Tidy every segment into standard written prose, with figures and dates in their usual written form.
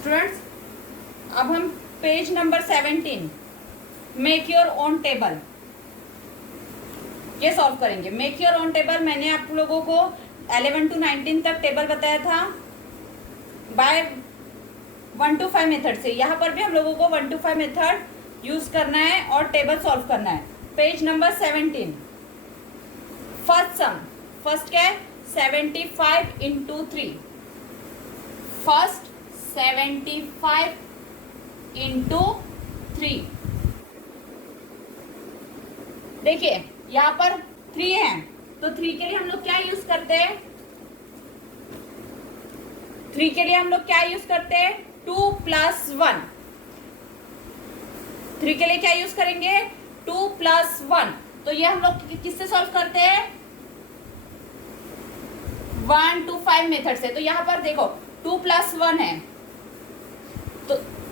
Students, अब हम page number 17 make your own table ये सॉल्व करेंगे। मेक योर ओन टेबल मैंने आप लोगों को 11 to 19 तक टेबल बताया था बाय 1 to 5 मेथड से। यहाँ पर भी हम लोगों को 1 to 5 मेथड यूज करना है और टेबल सॉल्व करना है। पेज नंबर 17 फर्स्ट सम, फर्स्ट क्या है 75 इंटू 3। First 75 into 3। देखिए यहाँ पर 3 है तो 3 के लिए हम लोग क्या यूज करते हैं, 3 के लिए हम लोग क्या यूज करते हैं 2 + 1। 3 के लिए क्या यूज करेंगे 2 + 1। तो ये हम लोग किससे सॉल्व करते हैं 1 to 5 मेथड से। तो यहाँ पर देखो 2 + 1 है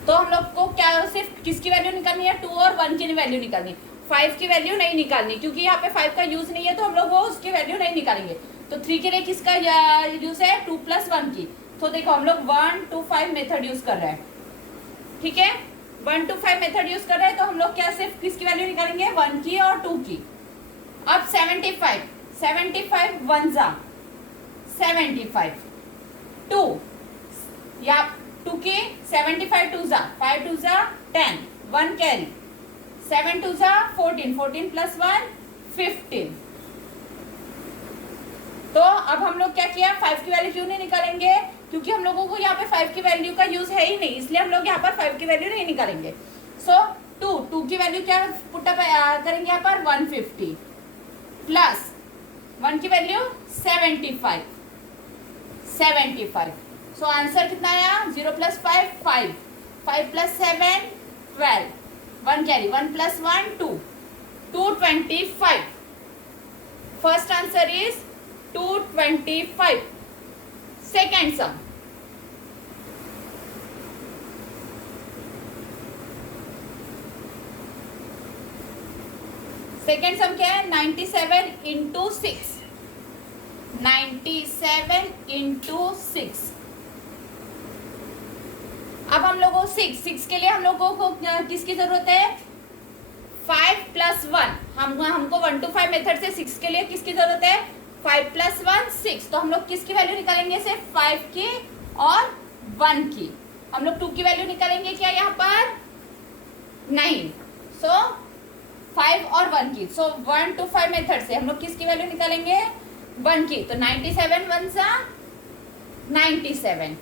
तो हम लोग को क्या सिर्फ किसकी वैल्यू निकालनी है 2 और 1 की वैल्यू निकालनी, 5 की वैल्यू नहीं निकालनी क्योंकि यहाँ पे 5 का यूज नहीं है तो हम लोग वो उसकी वैल्यू नहीं निकालेंगे। तो 3 के लिए किसका यूज है 2 + 1 की। तो देखो हम लोग 1 to 5 मेथड यूज कर रहे हैं, ठीक है 1 to 5 मेथड यूज कर रहे हैं। तो हम लोग क्या सिर्फ किसकी वैल्यू निकालेंगे 1 की और 2 की। अब 75 1 जा 75 2 या 2 की 75 2 जा 5 2 जा 10 1 कैरी 7 2 जा 14 14 + 1 15। तो अब हम लोग क्या किया 5 की वैल्यू क्यों नहीं निकालेंगे क्योंकि हम लोगों को यहाँ पे 5 की वैल्यू का यूज है ही नहीं, इसलिए हम लोग यहाँ पर 5 की वैल्यू नहीं निकालेंगे। सो 2 की वैल्यू क्या पुटअप करेंगे यहाँ पर 150 प्लस 1 की वैल्यू 75। सो आंसर कितना आया 0 + 5 5 5 + 7 12 1 carry 1 + 1 2 225। First answer is 225। Second sum क्या है 97 इंटू 6। 97 इंटू 6। अब हम लोगों को 6 के लिए हम लोगों को किसकी जरूरत है 5 + 1। हमको 1 to 5 मेथड से 6 के लिए किसकी जरूरत है 5 + 1 6। तो हम लोग किसकी वैल्यू निकालेंगे सिर्फ 5 की और 1 की। हम लोग 2 की वैल्यू निकालेंगे क्या यहाँ पर नहीं। सो 5 और 1 की। सो 1 to 5 मेथड से हम लोग किसकी वैल्यू निकालेंगे 1 की। तो 97 1 जा 97।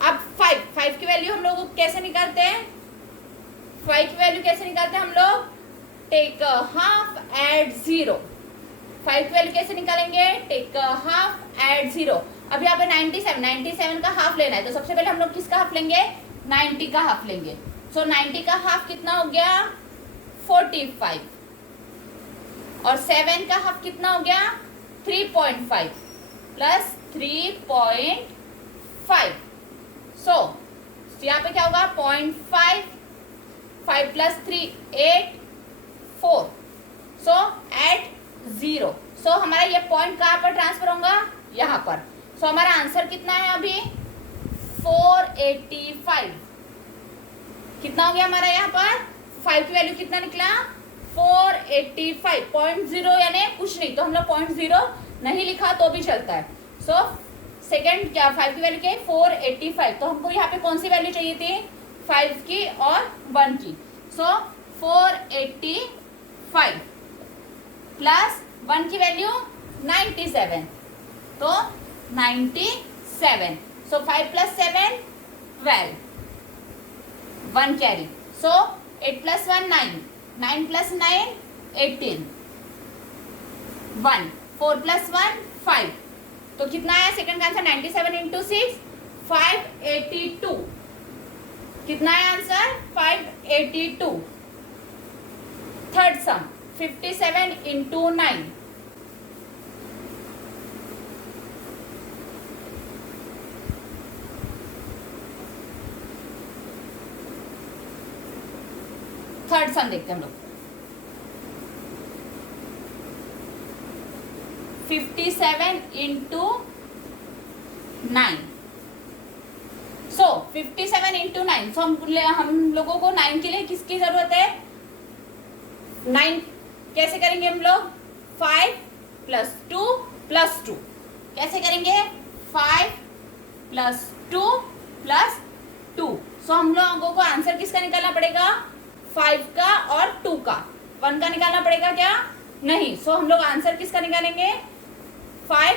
अब 5 की वैल्यू हम लोग कैसे निकालते हैं 5 की वैल्यू कैसे निकालते हैं हम लोग टेक हाफ एड 0। 5 की वैल्यू कैसे निकालेंगे टेक हाफ एड 0। अब यहाँ पे 97 का हाफ लेना है तो सबसे पहले हम लोग किसका हाफ लेंगे 90 का हाफ लेंगे। सो 90 का हाफ कितना हो गया 45 और 7 का हाफ कितना हो गया 3.5 प्लस 3.5। सो यहाँ पे क्या होगा 0.5 5 + 3 8 4। सो एट 0। सो हमारा ये पॉइंट कहाँ पर ट्रांसफर होगा यहाँ पर। सो हमारा आंसर कितना है अभी 485। कितना हो गया हमारा यहाँ पर 5 की वैल्यू कितना निकला 485। 0.0 यानी कुछ नहीं तो हम लोग 0.0 नहीं लिखा तो भी चलता है। सो सेकेंड क्या 5 की वैल्यू क्या है 485। तो हमको यहाँ पे कौन सी वैल्यू चाहिए थी 5 की और 1 की। सो 485 प्लस 1 की वैल्यू 97 तो 97। सो 5 + 7 12 1 कैरी। सो 8 + 1 9 9 + 9 18 1 4 + 1 5। तो कितना आया सेकंड का आंसर 97 इंटू 6 582। कितना है आंसर 582। थर्ड सम 57 इंटू 9। थर्ड सम देखते हैं हम लोग 57 इंटू 9। सो 57 इंटू 9, सो हम लोगों को 9 के लिए किसकी जरूरत है? 9 कैसे करेंगे हम लोग? 5 प्लस 2 प्लस 2 कैसे करेंगे? 5 प्लस 2 प्लस 2। सो हम लोगों को आंसर किसका निकालना पड़ेगा? 5 का और 2 का। 1 का निकालना पड़ेगा क्या? नहीं। सो हम लोग आंसर किसका निकालेंगे? 5,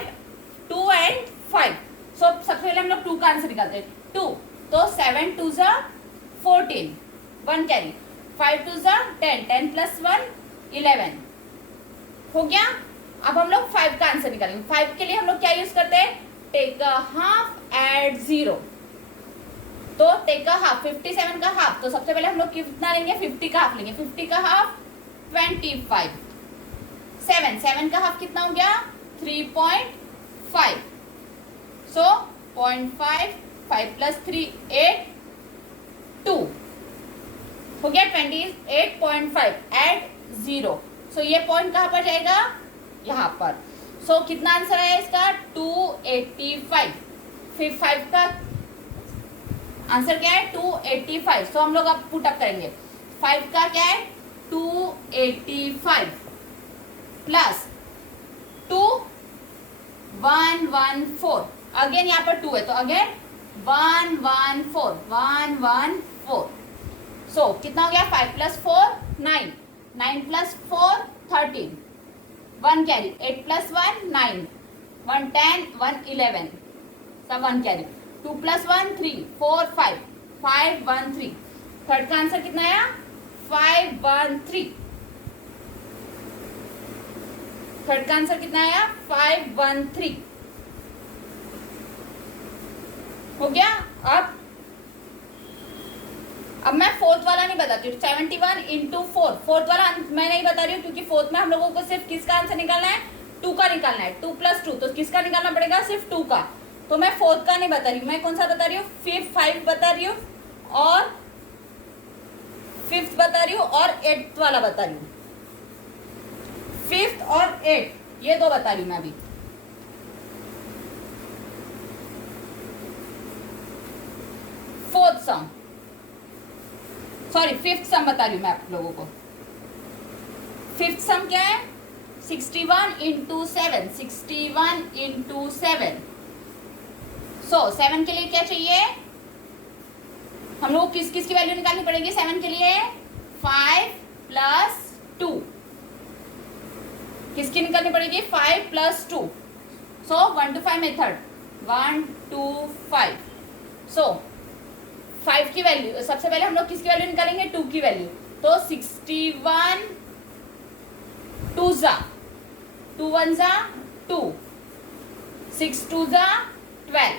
2 एंड 5। सो सबसे पहले हम लोग 2 का आंसर निकालते हैं। 2 तो 7 2 ज़ा 14, 1 कैरी, 5 2 ज़ा 10, 10 प्लस 1 11 हो गया। अब हम लोग 5 का आंसर निकालेंगे। 5 के लिए हम लोग क्या यूज करते हैं? Take a half add 0। तो टेक अ हाफ, 57 का हाफ, तो सबसे पहले हम लोग कितना लेंगे? 50 का हाफ लेंगे। 50 का हाफ 25। 7 का हाफ कितना हो गया? 3.5। सो 0.5, 5 प्लस 3 8, 2 हो गया 28.5 एड 0। सो ये पॉइंट कहाँ पर जाएगा? यहाँ पर। सो कितना आंसर है इसका? 285। फिर 5 का आंसर क्या है? 285। सो हम लोग अब पुट अप करेंगे। 5 का क्या है? 285 प्लस 2 114। अगेन यहाँ पर 2 है तो अगेन 114। सो कितना हो गया? 5 प्लस 4 9, 9 प्लस 4 13, 1 कैरी, 8 प्लस 1 9, 1 10, 1 11 सब 1 कैरी, 2 प्लस 1 3, 4 5, 5 1 3। थर्ड का आंसर कितना आया? 513। थर्ड का आंसर कितना आया? 513 हो गया। अब मैं फोर्थ वाला नहीं बताती हूँ। 71 इंटू 4, फोर्थ वाला मैं नहीं बता रही हूँ क्योंकि फोर्थ में हम लोगों को सिर्फ किसका आंसर निकालना है? 2 का निकालना है। 2 प्लस 2 तो किसका निकालना पड़ेगा? सिर्फ 2 का। तो मैं फोर्थ का नहीं बता रही हूँ, मैं कौन सा बता रही हूँ? 5 बता रही हूँ और 5th बता रही हूँ और 8th वाला बता रही हूँ। 5th और 8th ये दो बता रही हूँ मैं अभी। फोर्थ सम, सॉरी 5th सम बता रही हूँ मैं आप लोगों को। 5th सम क्या है? 61 इंटू 7, 61 इंटू 7। सो 7 के लिए क्या चाहिए? हम लोग किस किस की वैल्यू निकालनी पड़ेगी 7 के लिए? 5 प्लस 2 किसकी निकालनी पड़ेगी? 5 plus 2। So 1 to 5 method, 1 to 5। सो 5 की वैल्यू सबसे पहले हम लोग किसकी वैल्यू निकालेंगे? 2 की वैल्यू। तो 61 2 ज़ा 2 1 ज़ा 2, 6 2 ज़ा 12।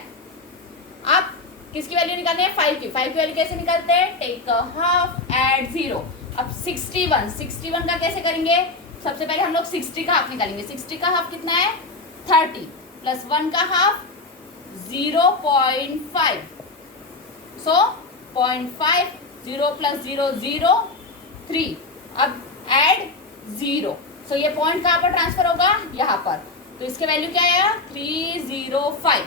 अब किसकी वैल्यू निकालनी है? 5 की। 5 की वैल्यू कैसे निकालते हैं? Take a half add 0। अब 61 का कैसे करेंगे? सबसे पहले हम लोग 60 का हाफ निकालेंगे। 60 का हाफ कितना है? 30 प्लस 1 का हाफ 0.5। सो 0.5, 0 प्लस 0 0 3। अब एड 0। सो ये पॉइंट कहाँ पर ट्रांसफर होगा? यहाँ पर। तो इसके वैल्यू क्या आया? 305।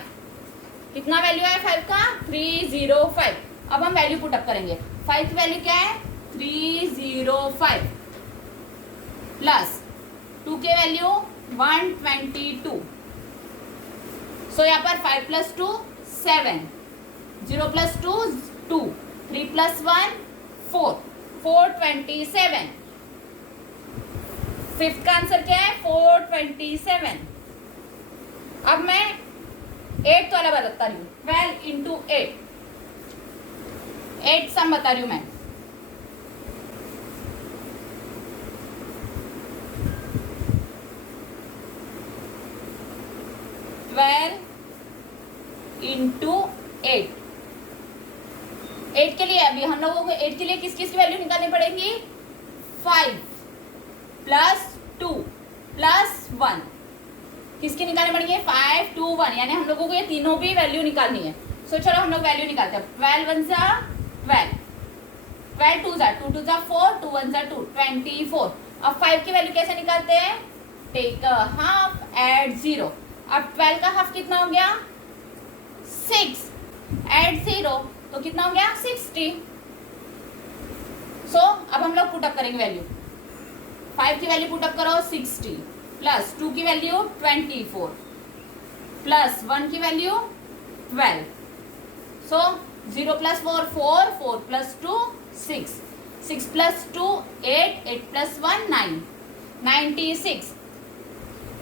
कितना वैल्यू है 5 का? 305। अब हम वैल्यू पुट अप करेंगे। 5 की वैल्यू क्या है? 305 प्लस 2 के वैल्यू 122। सो यहाँ पर 5 प्लस 2 7, 0 प्लस 2 2, 3 प्लस 1 4, 427। 5th का आंसर क्या है? 427। अब मैं 8th वाला बता रही हूँ। 12 इंटू 8, 8 सम बता रही हूँ मैं। इंटू 8, 8 के लिए अभी हम लोगों को 8 के लिए किस किस की वैल्यू निकालनी पड़ेगी? 5 प्लस 2 प्लस 1 किसकी निकालनी पड़ेगी? 5 2 1, यानी हम लोगों को ये तीनों भी वैल्यू निकालनी है। सो चलो हम लोग वैल्यू निकालते हैं। 12 1 ज़ा 12, 12 2 ज़ा 2 2 ज़ा 4, 2 1 ज़ा 2, 24। अब 5 की वैल्यू कैसे निकालते हैं? Take a half add 0। अब 12 का हाफ कितना हो गया? 6। एड 0 तो कितना हो गया 60। सो अब हम लोग पुटअप करेंगे वैल्यू। 5 की वैल्यू पुटअप करो 60 प्लस 2 की वैल्यू 24 प्लस 1 की वैल्यू 12। सो 0 प्लस 4 4 4 प्लस 2 6 6 प्लस 2 8 8 प्लस 1 9 96।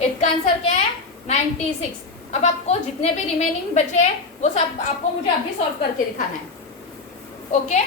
इसका आंसर क्या है 96। अब आपको जितने भी रिमेनिंग बचे वो सब आपको मुझे अभी सॉल्व करके दिखाना है। ओके